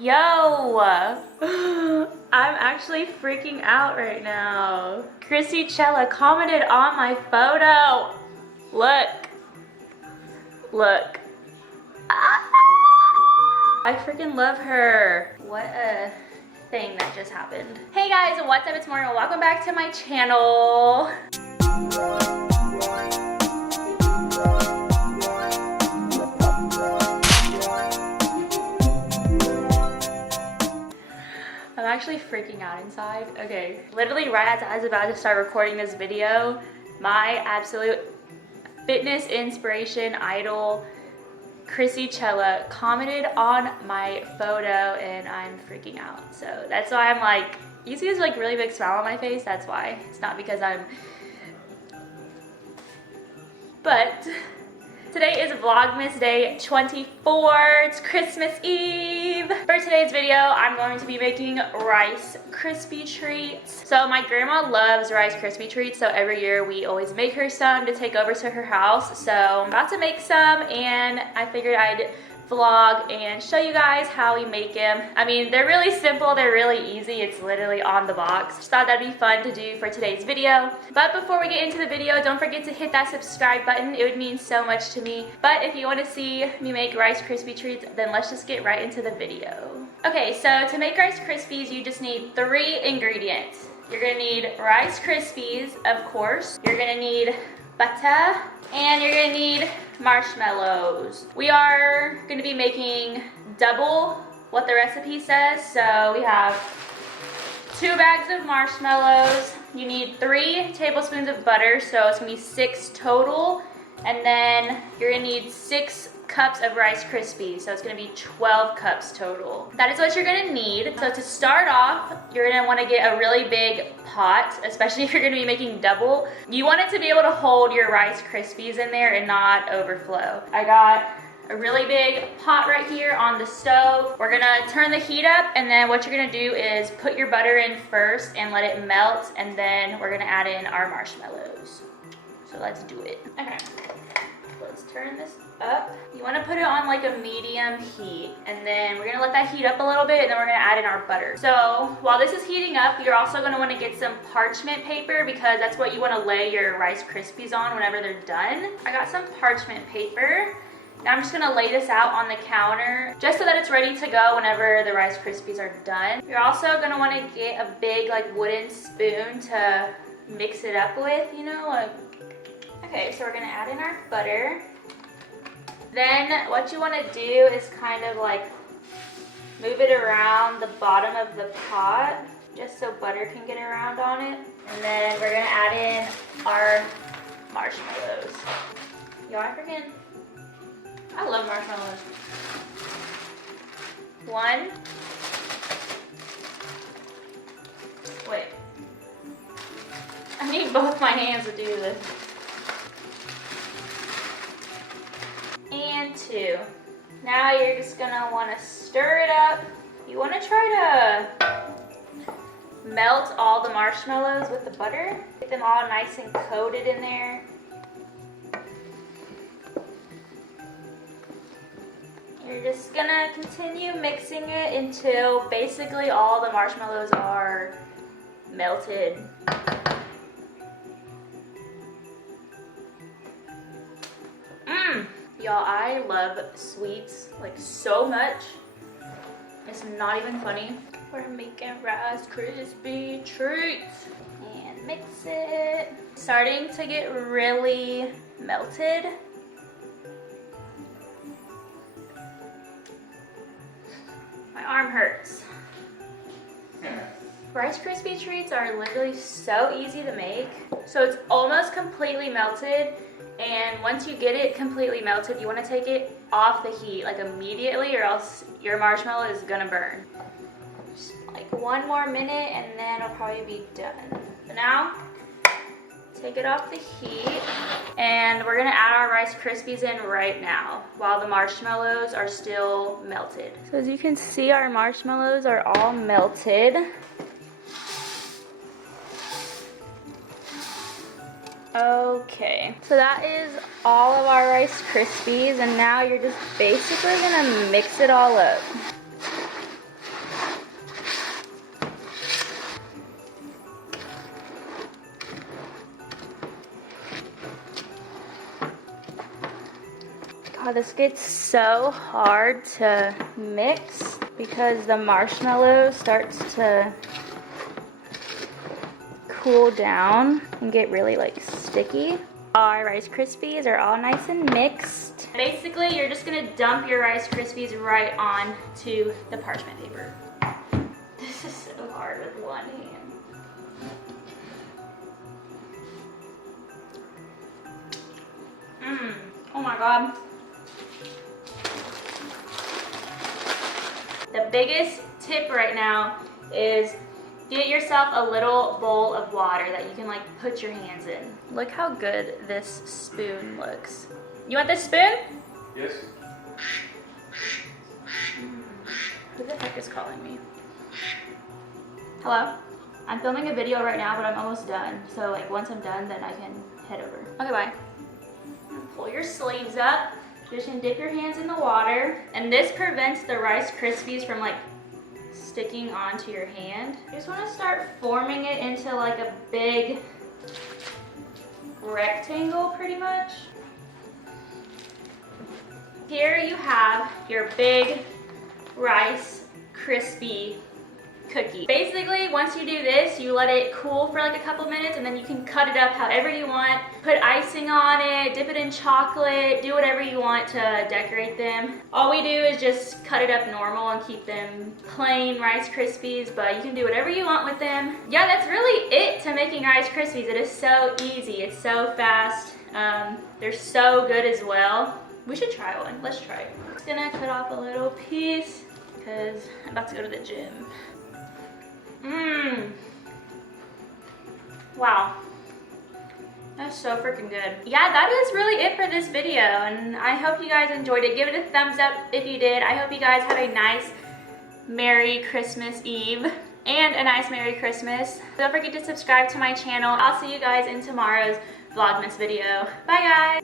Yo, I'm actually freaking out right now. Krispie commented on my photo. Look. I freaking love her. What a thing that just happened. Hey guys, what's up? It's Morg. Welcome back to my channel. I'm actually freaking out inside. Okay, literally right as I was about to start recording this video, my absolute fitness inspiration idol, Krispie commented on my photo and I'm freaking out. So that's why I'm like, you see this like really big smile on my face? That's why. It's not because I'm... But today is Vlogmas day 24. It's Christmas Eve. For today's video, I'm going to be making Rice Krispie treats. So my grandma loves Rice Krispie treats, so every year we always make her some to take over to her house. So I'm about to make some and I figured I'd vlog and show you guys how we make them. I mean, they're really simple, they're really easy. It's literally on the box. Just thought that'd be fun to do for today's video. But before we get into the video, don't forget to hit that subscribe button. It would mean so much to me. But if you want to see me make Rice Krispie treats, then let's just get right into the video. Okay, so to make Rice Krispies, you just need 3 ingredients. You're gonna need Rice Krispies, of course. You're gonna need butter, and you're gonna need marshmallows. We are gonna be making double what the recipe says. So we have 2 bags of marshmallows. You need 3 tablespoons of butter, so it's gonna be 6 total. And then you're gonna need 6 cups of Rice Krispies, so it's gonna be 12 cups total. That is what you're gonna need. So to start off, you're gonna wanna get a really big pot, especially if you're gonna be making double. You want it to be able to hold your Rice Krispies in there and not overflow. I got a really big pot right here on the stove. We're gonna turn the heat up, and then what you're gonna do is put your butter in first and let it melt, and then we're gonna add in our marshmallows. So let's do it. Okay, let's turn this up. You want to put it on like a medium heat, and then we're gonna let that heat up a little bit, and then we're gonna add in our butter. So while this is heating up, you're also gonna want to get some parchment paper, because that's what you want to lay your Rice Krispies on whenever they're done. I got some parchment paper. Now I'm just gonna lay this out on the counter just so that it's ready to go whenever the Rice Krispies are done. You're also gonna want to get a big like wooden spoon to mix it up with, you know, like. Okay, so we're gonna add in our butter. Then what you want to do is kind of like move it around the bottom of the pot just so butter can get around on it. And then we're gonna add in our marshmallows. Y'all, I love marshmallows. 1. Wait. I need both my hands to do this. And 2. Now you're just gonna want to stir it up. You want to try to melt all the marshmallows with the butter. Get them all nice and coated in there. You're just gonna continue mixing it until basically all the marshmallows are melted. Y'all, I love sweets like so much. It's not even funny. We're making Rice Krispie treats and mix it. Starting to get really melted. My arm hurts. Rice Krispie treats are literally so easy to make. So it's almost completely melted. And once you get it completely melted, you want to take it off the heat like immediately, or else your marshmallow is gonna burn. Just like 1 more minute and then it'll probably be done. So now, take it off the heat, and we're gonna add our Rice Krispies in right now while the marshmallows are still melted. So as you can see, our marshmallows are all melted. Okay, so that is all of our Rice Krispies, and now you're just basically gonna mix it all up. Oh, this gets so hard to mix because the marshmallow starts to cool down and get really like sticky. Our Rice Krispies are all nice and mixed. Basically, you're just gonna dump your Rice Krispies right onto the parchment paper. This is so hard with one hand. Oh my God. The biggest tip right now is get yourself a little bowl of water that you can like put your hands in. Look how good this spoon looks. You want this spoon? Yes. Who the heck is calling me? Hello? I'm filming a video right now, but I'm almost done. So like once I'm done, then I can head over. Okay, bye. Pull your sleeves up. You're just gonna dip your hands in the water. And this prevents the Rice Krispies from like sticking onto your hand. You just want to start forming it into like a big rectangle pretty much. Here you have your big Rice Krispie cookie. Basically, once you do this, you let it cool for like a couple minutes and then you can cut it up however you want. Put icing on it, dip it in chocolate, do whatever you want to decorate them. All we do is just cut it up normal and keep them plain Rice Krispies, but you can do whatever you want with them. Yeah, that's really it to making Rice Krispies. It is so easy, it's so fast. They're so good as well. We should try one, let's try it. I'm just gonna cut off a little piece because I'm about to go to the gym. Wow. That's so freaking good. Yeah, that is really it for this video, and I hope you guys enjoyed it. Give it a thumbs up if you did. I hope you guys have a nice Merry Christmas Eve and a nice Merry Christmas. Don't forget to subscribe to my channel. I'll see you guys in tomorrow's Vlogmas video. Bye guys!